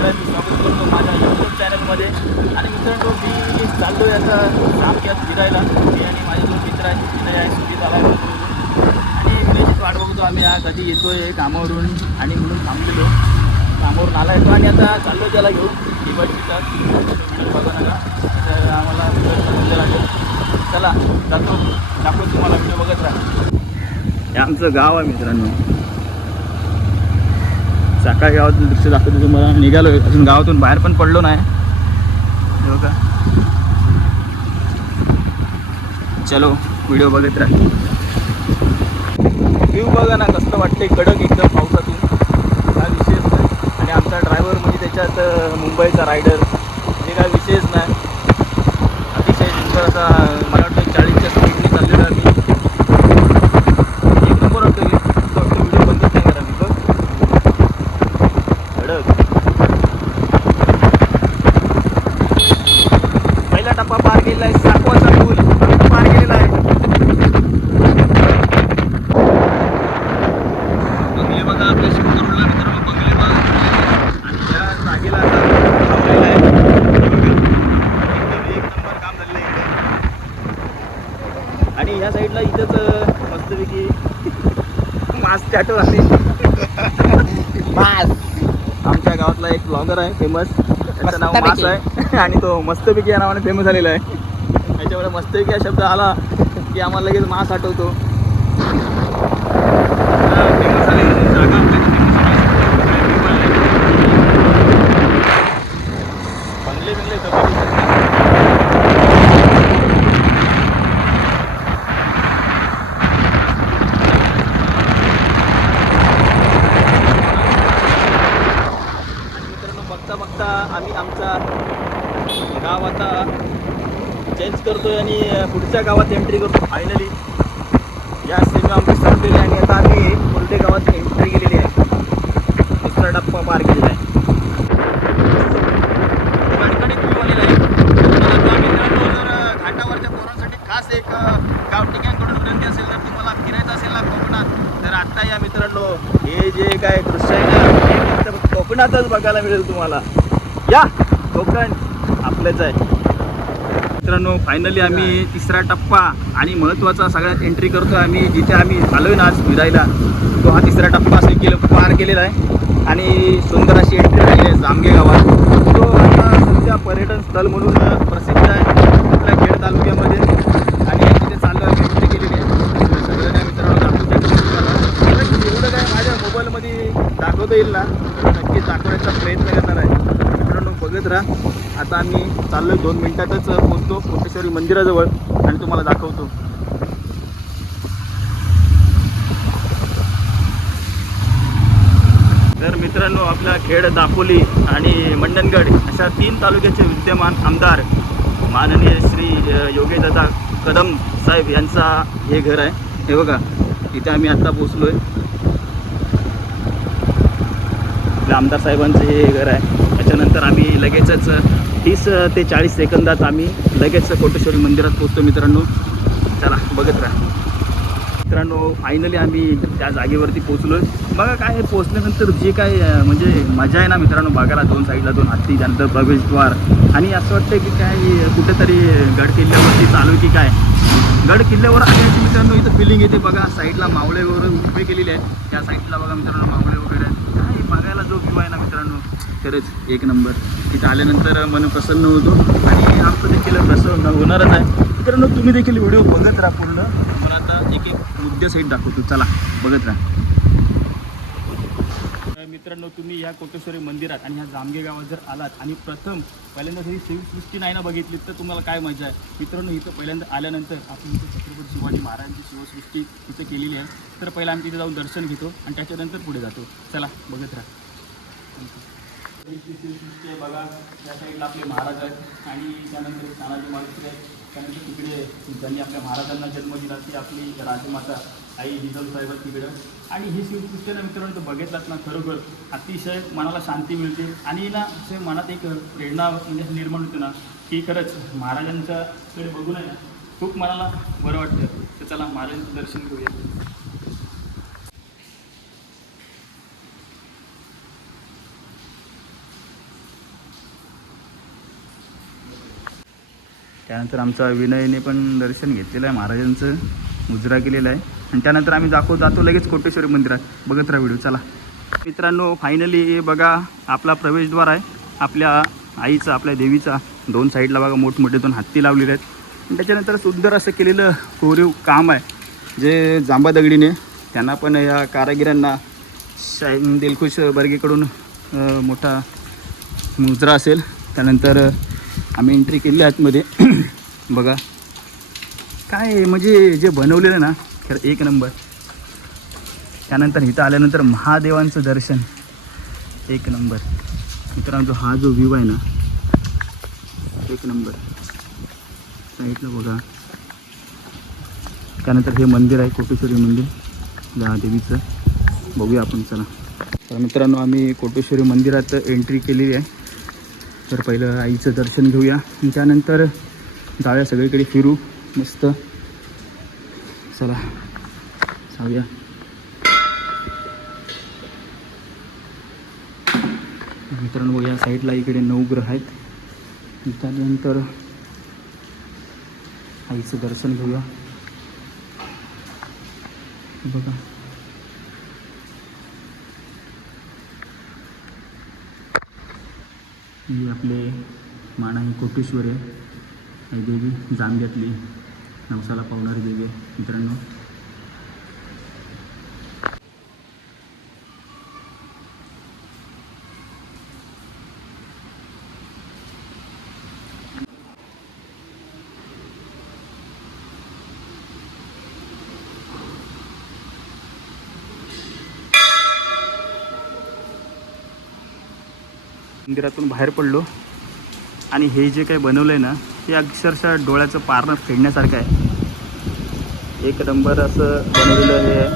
सगळ्यांचं स्वागत करतो माझ्या यूट्यूब चॅनलमध्ये. आणि मित्रांनो मी चाललो आहे आता जामख्यात फिरायला. मी आणि माझे दोन मित्र आहेत, विनय आहे, सुजित आला आणि विनयचीच वाट बघतो आम्ही. कधी येतोय कामावरून आणि म्हणून थांबलेलो. कामावरून आला येतो आणि आता चाललो त्याला घेऊन डिवाईड बघा नका तर आम्हाला समजलं लागेल. चला जातो, दाखवतो तुम्हाला, व्हिडिओ बघत राहा. हे आमचं गाव आहे मित्रांनो. सकाळी गावातलं दृश्य दाखवतो तुम्हाला. निघालो अजून गावातून बाहेर पण पडलो नाही. बघा, चलो व्हिडिओ बघत राहा. व्ह्यू बघा ना कसलं वाटतंय, कडक एकदम पावसातून, काय विशेष नाही. आणि आमचा ड्रायव्हर म्हणजे त्याच्यात मुंबईचा रायडर, जे काय विशेष नाही. अतिशय सुंदर असा, मला वाटतं 40च्या स्पीडने चाललेला मी. एक नंबर वाटतो की व्हिडिओ बंदच नाही करा मी बघ. कडक पहिला टप्पा पार केलेला आहे, साकवाचा पूल पार केलेला आहे. बंगले बघा आपल्या शिवतरुणला मित्रांनो, बंगले बघ. आणि त्या जागेला आता लावलेला आहे. एकदम एक नंबर काम झालेलं आहे इकडे. आणि ह्या साईडला इथंच मस्तपैकी मास्क टॅटू आहे. आमच्या गावातला एक ब्लॉगर आहे फेमस, त्याचं नाव मास आहे आणि तो मस्तपैकी या नावाने फेमस झालेला आहे. त्याच्यामुळे मस्तपैकी हा शब्द आला की आम्हाला लगेच मास आठवतो. फेमस झालेली जागा बंगले बिंगले बघता आम्ही आमचा गाव आता चेंज करतोय आणि पुढच्या गावात एंट्री करतो. फायनली या सीमा आमची संपलेली आणि आता आम्ही कोल्डे गावात एंट्री केलेली आहे. दुसरा टप्पा पार केलेला आहे. कडकडीत व्ह्यू आलेला आहे. जर घाटावरच्या पोरांसाठी खास एक गाव ठिकाणकडून विनंती असेल, जर तुम्हाला फिरायचं असेल ना कोकणात, तर आत्ता या मित्रांनो, हे जे काय दृश्य आहे ना, हे फक्त कोकणातच बघायला मिळेल तुम्हाला. या कोकण आपलंच आहे मित्रांनो. फायनली आम्ही तिसरा टप्पा आणि महत्त्वाचा सगळ्यात एंट्री करतो आम्ही. जिथे आम्ही आलोय ना आज फिरायला, तो हा तिसरा टप्पा असेल पार केलेला आहे. आणि सुंदर अशी एंट्री झाली आहे जामगे गावात. तो आता सध्या पर्यटन स्थळ म्हणून प्रसिद्ध आहे आपल्या खेड तालुक्यामध्ये. आणि तिथे चाललो आम्ही, एंट्री केलेली आहे. सगळं काय मित्रांनो दाखवतो. एवढं काय माझ्या मोबाईलमध्ये दाखवता येईल ना, नक्कीच दाखवण्याचा प्रयत्न करणार आहे मित्रांनो. बघत राहा. आता आम्ही चाललो आहे, 2 मिनिटातच पोहोचतो कोटेश्वरी मंदिराजवळ आणि तुम्हाला दाखवतो. तर मित्रांनो, आपल्या खेड, दापोली आणि मंडणगड अशा 3 तालुक्याचे विद्यमान आमदार माननीय श्री योगेशदादा कदम साहेब यांचा हे घर आहे. हे बघा, इथे आम्ही आत्ता पोचलो आहे. आपल्या आमदार साहेबांचं हे घर आहे. त्याच्यानंतर आम्ही लगेचच 30 ते 40 सेकंदात आम्ही लगेच कोटेश्वरी मंदिरात पोहोचतो मित्रांनो. चला बघत राहा मित्रांनो. फायनली आम्ही त्या जागेवरती पोचलो आहे. बघा काय पोचल्यानंतर जे काय म्हणजे मजा आहे ना मित्रांनो, बघायला 2 साईडला 2 हत्ती, त्यानंतर प्रवेशद्वार. आणि असं वाटतं की काय कुठेतरी गड किल्ल्यावरती चालू की काय. गड किल्ल्यावर आल्याची मित्रांनो इथं फिलिंग येते. बघा साईडला मावळे वगैरे उभे केलेले आहेत. त्या साईडला बघा मित्रांनो मावळे वगैरे आहेत. काय बघायला जो व्ह्यू आहे ना मित्रांनो, खरंच एक नंबर. तिथं आल्यानंतर मन प्रसन्न होतो आणि आमचं देखील प्रसन्न होणारच आहे मित्रांनो. तुम्ही देखील व्हिडिओ बघत राहा पूर्ण. मला आता एक मुद्दे सहित दाखवतो, चला बघत राहा मित्रांनो. तुम्ही ह्या कोटेश्वरी मंदिरात आणि ह्या जामगे गावात जर आलात आणि पहिल्यांदा ही शिवसृष्टी नाही ना बघितली तर तुम्हाला काय मजा आहे मित्रांनो. इथं पहिल्यांदा आल्यानंतर आपण इथं छत्रपती शिवाजी महाराजांची शिवसृष्टी इथं केलेली आहे. तर पहिला आम्ही तिथे जाऊन दर्शन घेतो आणि त्याच्यानंतर पुढे जातो. चला बघत राहा. शिवसृष्टी आहे बघा, त्या साईडला आपले महाराज आहेत आणि त्यानंतर तानाजी मालुसरे आहेत. त्यानंतर तिकडे ज्यांनी आपल्या महाराजांना जन्म दिला ती आपली राजमाता आई जिजाऊसाहेब तिकडं. आणि ही शिवसृष्टी ना मित्रांनो बघितलात ना, खरोखर अतिशय मनाला शांती मिळते आणि ना असे मनात एक प्रेरणा म्हणजे निर्माण होते ना की खरंच महाराजांच्याकडे बघून आहे ना खूप मनाला बरं वाटतं. तर चला महाराजांचं दर्शन घेऊया. त्यानंतर आमचा विनयने पण दर्शन घेतलेलं आहे महाराजांचं, मुजरा केलेला आहे. आणि त्यानंतर आम्ही जातो लगेच कोटेश्वरी मंदिरात. बघत राहा व्हिडिओ. चला मित्रांनो, फायनली बघा आपला प्रवेशद्वार आहे आपल्या आईचा, आपल्या देवीचा. 2 साईडला बघा मोठमोठे 2 हत्ती लावलेले आहेत. आणि त्याच्यानंतर सुंदर असं केलेलं कोरीव काम आहे जे जांबा दगडीने. त्यांना पण या कारागिरांना दिलखुश बर्गेकडून मोठा मुजरा असेल. त्यानंतर आम्ही एंट्री केली आतमध्ये. बघा काय म्हणजे जे बनवलेलं ना खरं एक नंबर. त्यानंतर इथं आल्यानंतर महादेवांचं दर्शन एक नंबर. मित्रांनो हा जो व्ह्यू आहे ना एक नंबर. साईडला बघा. त्यानंतर हे मंदिर आहे कोटेश्वरी मंदिर या देवीचं. बघूया आपण. चला तर मित्रांनो, आम्ही कोटेश्वरी मंदिरात एंट्री केलेली आहे. तर पहिलं आईचं दर्शन घेऊया आणि त्यानंतर जाऊया सगळीकडे फिरू मस्त. चला जाऊया. मित्रांनो बघा, या साईडला इकडे 9 ग्रह आहेत. त्यानंतर आईचं दर्शन घेऊया. बघा ही आपले माना ही कोटेश्वरी आहे. ही देवी जामग्यातली नवसाला पावणारी देवी आहे मित्रांनो. मंदिरातून बाहेर पडलो आणि हे जे काही बनवलं आहे ना ते अक्षरशः डोळ्याचं पारणं फेडण्यासारखं आहे. एक नंबर असं बनवलेलं हे आहे.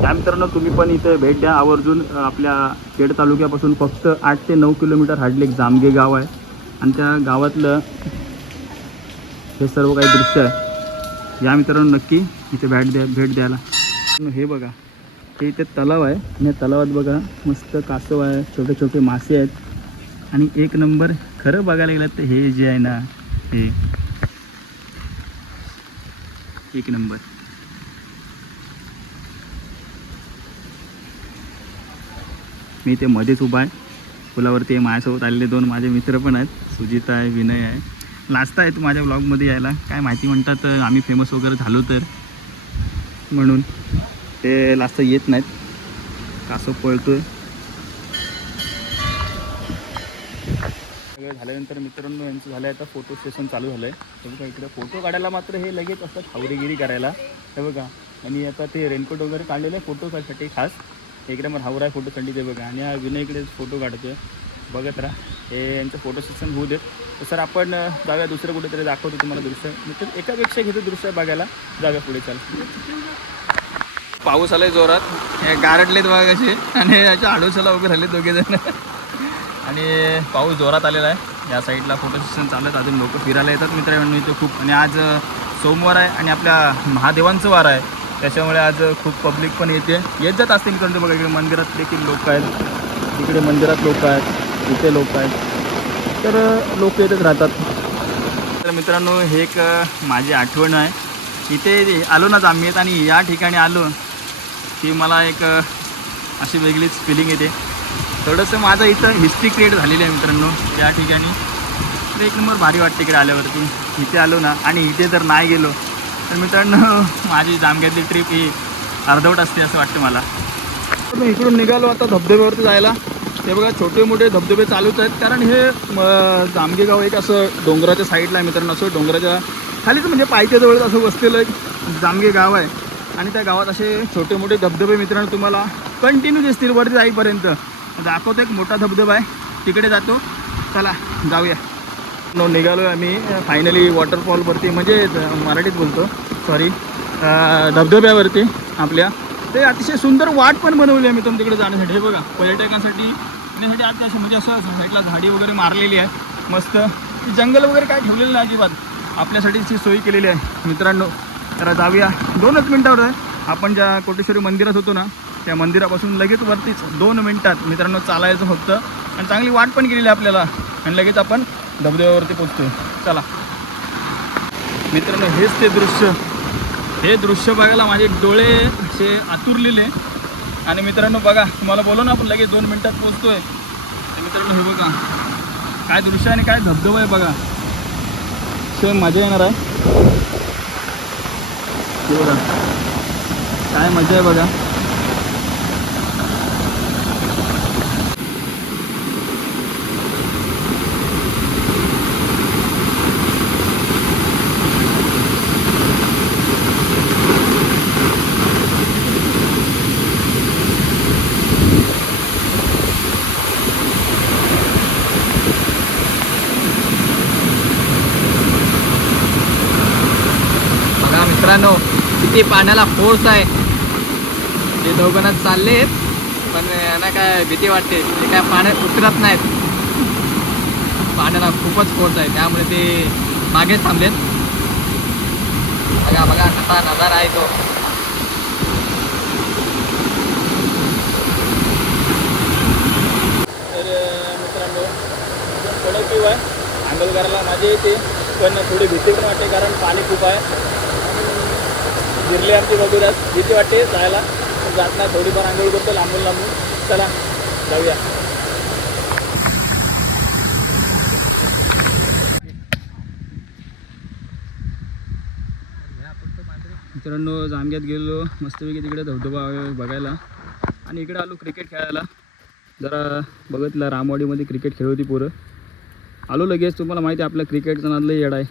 त्या मित्रांनो तुम्ही पण इथे भेट द्या आवर्जून. आपल्या खेड तालुक्यापासून फक्त 8 ते 9 किलोमीटर हार्डली एक जामगे गाव आहे. आणि त्या गावातलं हे सर्व काही दृश्य आहे. या मित्रांनो नक्की इथे भेट द्यायला. हे बघा, हे इथे तलाव आहे आणि तलावात बघा मस्त कासव आहे, छोटे छोटे मासे आहेत. आणि एक नंबर खरं बघायला गेलं तर हे जे आहे ना हे एक नंबर. मी इथे मध्येच उभा आहे पुलावरती. माझ्यासोबत आलेले 2 माझे मित्र पण आहेत, सुजित आहे, विनय आहे. लाजता आहे तू माझ्या ब्लॉगमध्ये यायला. काय माहिती म्हणतात आम्ही फेमस वगैरे झालो तर म्हणून ते लाजता येत नाहीत. कासव पळतोय. सगळं झाल्यानंतर मित्रांनो यांचं झालं आहे आता फोटो सेशन चालू झालं आहे. हे बघा इकडे फोटो काढायला मात्र हे लगेच असतात हावरेगिरी करायला. हे बघा, आणि आता ते रेनकोट वगैरे काढलेलं आहे फोटोसाठी खास. इकडे मग हावरा फोटोसाठी ते बघा. आणि हा विनय इकडे फोटो काढतोय. बघत राहा. हे यांचं फोटो सेशन होऊ देत. तर सर आपण जाऊया दुसरं कुठेतरी दाखवतो तुम्हाला दृश्य. मित्र एकापेक्षा घेतो दृश्य बघायला. जाऊया पुढे. चाल. पाऊस आलाय जोरात. हे गारटलेत बघा कसे. आणि याच्या आडोशाला उभे राहिले 2 जण. आणि पाऊस जोरात आलेला आहे. या साईडला फोटो सेशन चालत. अजून लोक फिरायला येतात मित्रांनो इथे खूप. आणि आज सोमवार आहे आणि आपल्या महादेवांचं वार आहे. त्याच्यामुळे आज खूप पब्लिक पण येत जात असते मित्रांनो. बघा इकडे मंदिरात देखील लोक आहेत. इकडे मंदिरात लोक आहेत, इथे लोक आहेत. तर लोक येतच राहतात. तर मित्रांनो हे एक माझी आठवण आहे. इथे आलो ना जामगेत आणि या ठिकाणी आलो की मला एक अशी वेगळीच फिलिंग येते. थोडंसं माझं इथं हिस्ट्री क्रिएट झालेली आहे मित्रांनो या ठिकाणी. तर एक नंबर भारी वाटते इकडे आल्यावरती. इथे आलो ना आणि इथे जर नाही गेलो तर मित्रांनो माझी जामग्यातली ट्रिप ही अर्धवट असते असं वाटतं मला. मी इकडून निघालो आता धबधब्यावरती जायला. हे बघा छोटे मोठे धबधबे चालूच आहेत. कारण हे जामगे गाव एक असं डोंगराच्या साईडला आहे मित्रांनो. असं डोंगराच्या खालीच म्हणजे पायथ्या जवळ असं वसलेलं एक जामगे गाव आहे. आणि त्या गावात असे छोटे मोठे धबधबे मित्रांनो तुम्हाला कंटिन्यू दिसतील वरती जाईपर्यंत. दाखवतो एक मोठा धबधबा आहे तिकडे जातो. चला जाऊया. निघालो आहे आम्ही फायनली वॉटरफॉलवरती, म्हणजे मराठीत बोलतो सॉरी, धबधब्यावरती आपल्या. ते अतिशय सुंदर वाट पण बनवली आहे मित्रांनो तिकडे जाण्यासाठी. हे बघा पर्यटकांसाठी येण्यासाठी आता अशा म्हणजे असं साईडला झाडी वगैरे मारलेली आहे मस्त. जंगल वगैरे काय ठेवलेलं नाही अजिबात. आपल्यासाठीची सोयी केलेली आहे मित्रांनो. तर जाऊया. 2च मिनटावर आहे. आपण ज्या कोटेश्वरी मंदिरात होतो ना त्या मंदिरापासून लगेच वरतीच 2 मिनटात मित्रांनो चालायचं फक्त. आणि चांगली वाट पण केलेली आहे आपल्याला. आणि लगेच आपण धबधब्यावरती पोहोचतो. चला. मित्रांनो हेच ते दृश्य, हे दृश्य बघायला माझे डोळे असे आतुरलेले. आणि मित्रांनो बघा, तुम्हाला बोललो ना आपण लगेच 2 मिनिटात पोहोचतोय. तर मित्रांनो हे बघा काय दृश्य आणि काय धबधबा आहे बघा, सेम मजा येणार आहे. हे बघा काय मजा आहे बघा. मित्रांनो किती पाण्याला फोर्स आहे. ते दोघांना चाललेत पण यांना काय भीती वाटते, ते काय पाण्यात उतरत नाहीत. पाण्याला खूपच फोर्स आहे त्यामुळे ते मागेच थांबलेत. बघा बघा कसा नजारा आहे तो. तर मित्रांनो कडक व्ह्यू आहे, आंघोळ करायला मजा येते पण थोडी भीती पण वाटते कारण पाणी खूप आहे. जिरले आमची बघूयात, भीती वाटते जायला पण जात नाही, थोडीफार आंघोळ करतो लांबून लांबून. चला जाऊया. मित्रांनो जामग्यात गेलो मस्तपैकी, तिकडे धबधबा बघायला आणि इकडे आलो क्रिकेट खेळायला. जरा बघितलं रामवाडीमध्ये क्रिकेट खेळ होती पोरं. आलो लगेच, तुम्हाला माहिती आहे आपल्या क्रिकेटचा नाद लय येडा आहे.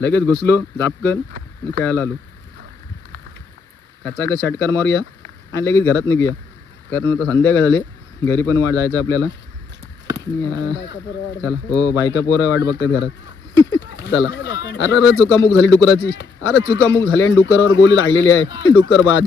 लगेच घुसलो जापकन आणि खेळायला आलो. कच्चा षटकार मारूया आणि लगेच घरात निघूया कारण आता संध्याकाळ झाले, घरी पण वाट जायचं आपल्याला. चला हो, बायका पोरं वाट बघतात घरात. चला. अरे अरे चुकामुक झाली डुकराची, अरे चुकामुक झाली आणि डुकरावर गोली लागलेली आहे. डुकर बाद.